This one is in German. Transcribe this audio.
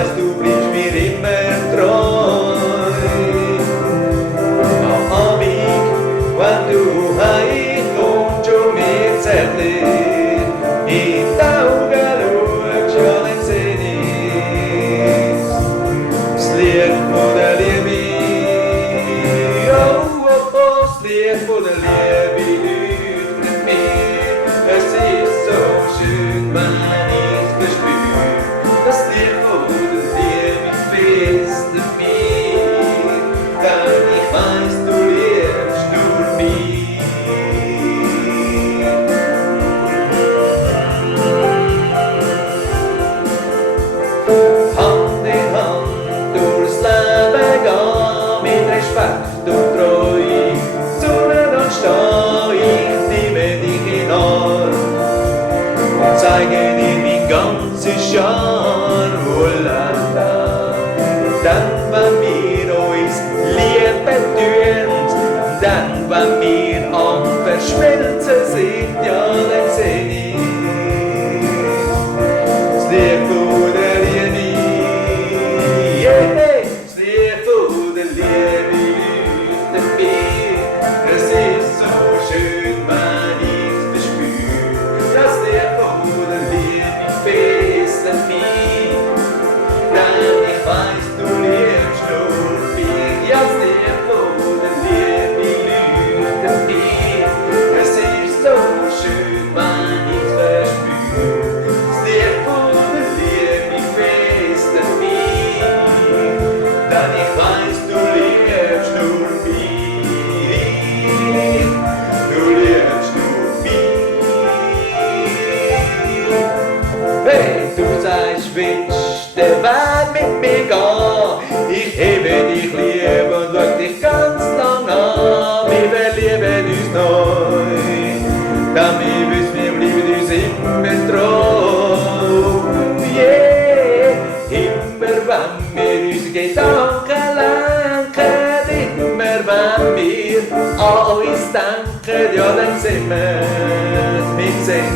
weiß, du bliebst mir immer treu. Am Abend, wenn du heimkommst und mir zärtlich in die Augen schaust, ja, dann seh ich's. Das Licht von der Liebe, oh, oh, oh, das Licht von der Liebe leuchtet mir. Es ist so schön, wenn ich's verspür. Das Licht von der Liebe fesselt mir, denn ich weiß, du liebst nur mich. Hand in Hand durchs Leben gehen, mit Respekt und Treue, zueinander steh ich, nehme dich in den Arm und zeige dir mein ganzes Charme, wohlanda. Dann, wenn wir uns lieben tun, dann, wenn wir am Verschmelzen sind, ja, dann seh ich das Licht von der Liebe, yeah, das Licht von der Liebe leuchtet mir. Es ist so schön, wenn ich's verspür. Das Licht von der Liebe fesselt mich, denn ich weiß, du liebst nur mich. Ja, das Licht von der Liebe leuchtet mir. Es ist so schön, wenn ich's verspür. Das Licht von der Liebe fesselt mich, denn ich weiß, du liebst nur mich. Du liebst nur mich. Hey, du sagst, willst den Weg mit mir gehen? Ich hebe dich lieb und schau dich ganz lang an. Wir verlieben uns neu, denn wir wissen, wir bleiben uns immer treu. Yeah, immer wenn wir unsere Gedanken lenken, immer wenn wir an uns denken, ja, dann sind wir mit Sinn.